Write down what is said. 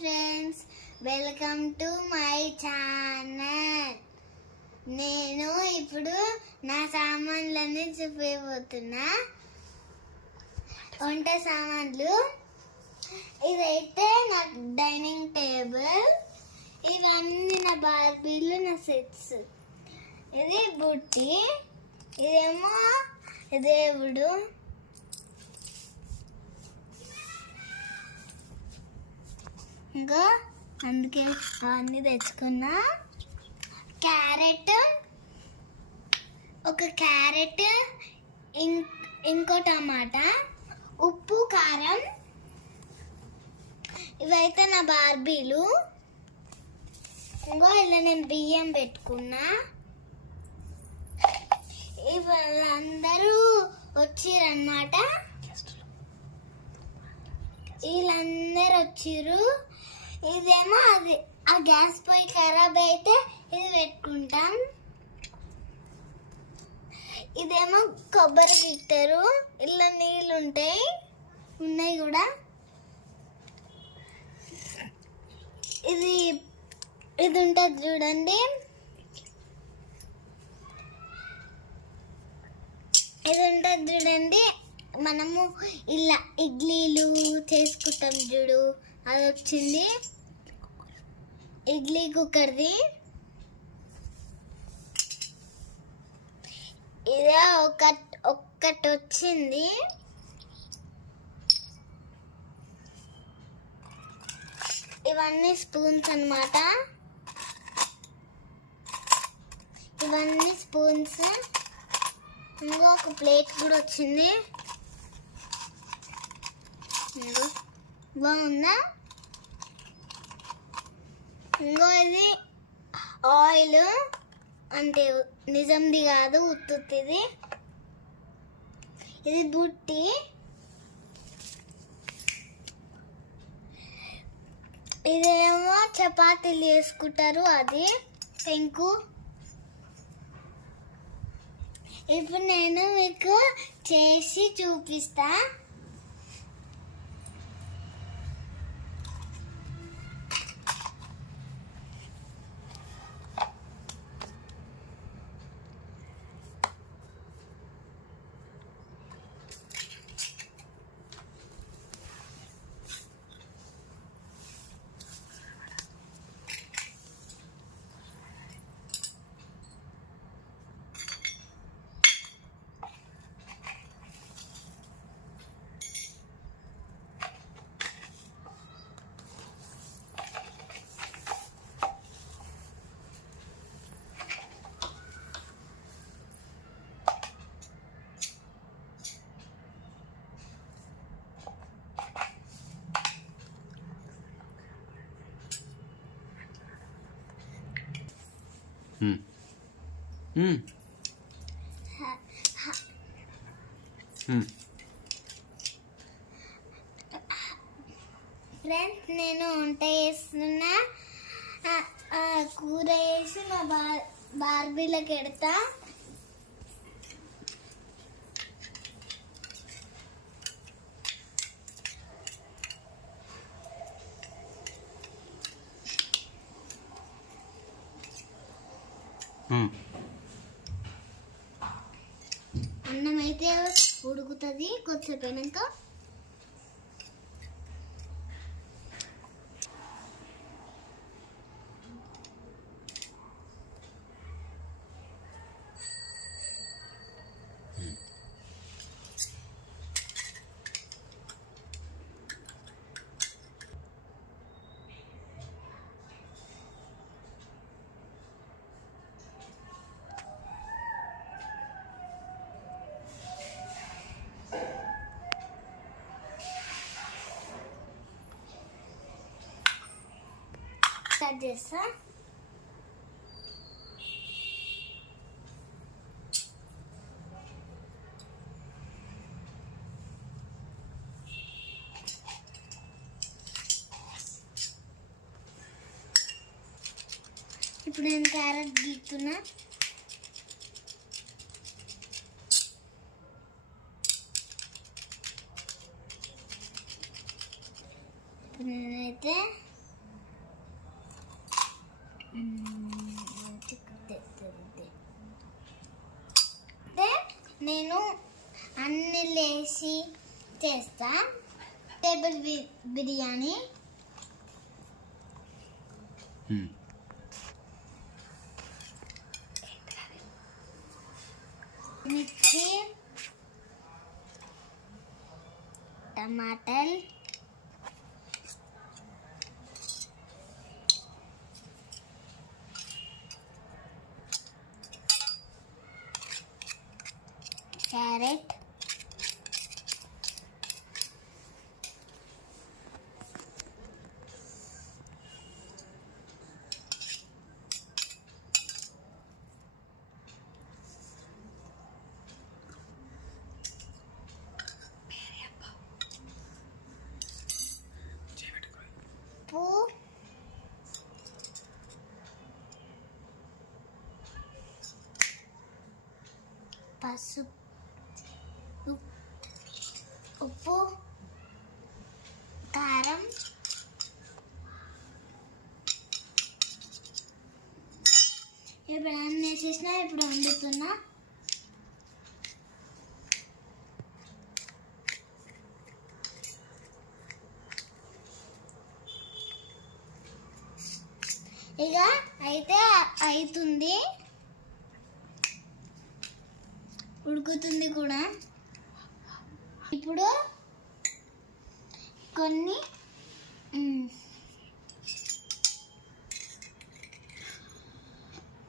Friends, welcome to my channel. నేను ఇప్పుడు నా సామాన్లన్నీ చూపించబోతున్నా. వంట సామాన్లు. ఇదైతే నా డైనింగ్ టేబుల్. ఇవన్నీ నా బార్బీలు, నా సెట్స్. ఇది బుట్టి. ఇదేమో దేవుడు. ఇంకా అందుకే అవన్నీ తెచ్చుకున్నా. క్యారెట్, ఒక క్యారెట్, ఇంకో టమాటా, ఉప్పు, కారం. ఇవైతే నా బార్బీలు. ఇంకో ఇలా నేను బియ్యం పెట్టుకున్నా. వీళ్ళందరూ వచ్చిరన్నమాట. వీళ్ళందరూ వచ్చిర్రు. ఇదేమో అది ఆ గ్యాస్ పొయ్యి ఖరాబ్ అయితే ఇది పెట్టుకుంటాం. ఇదేమో కొబ్బరి గిట్టరు. ఇలా నీళ్ళు ఉన్నాయి కూడా. ఇది ఉంటుంది చూడండి. మనము ఇలా ఇడ్లీలు చేసుకుంటాం చూడు, అది వచ్చింది. ఇడ్లీ కుక్కర్ది. ఇదే ఒక్కటి వచ్చింది. ఇవన్నీ స్పూన్స్ అన్నమాట. ఇవన్నీ స్పూన్స్. ఇంకో ఒక ప్లేట్ కూడా వచ్చింది. బాగుందా? ఇంకో ఇది ఆయిల్, అంటే నిజంది కాదు, ఉత్తుత్తిది. ఇది బుట్టి. ఇదేమో చపాతీలు చేసుకుంటారు, అది పెంకు. ఇప్పుడు నేను మీకు చేసి చూపిస్తా. ఫ్రెండ్స్, నేను వంట చేస్తున్నా. కూర వేసి మా బార్బీలకు ఎడతా. అన్నం అయితే ఉడుకుతుంది కొద్దిసేపు అయినాక. స్టార్ట్ చేస్తా. ఇప్పుడు నేను క్యారెట్ గీస్తున్నా. నేనైతే అంటే నేను అన్ని లేసి చేస్తా. టేబుల్ బిర్యానీ మిర్చి, టమాటాలు, క్యారెట్, ఉప్పు, పసుపు, ఉప్పు, కారం, ఇప్పుడు అన్నీ వేసేసిన. ఇప్పుడు వండుతున్నా. ఇక అయితే అవుతుంది, ఉడుకుతుంది కూడా. ఇప్పుడు కొన్ని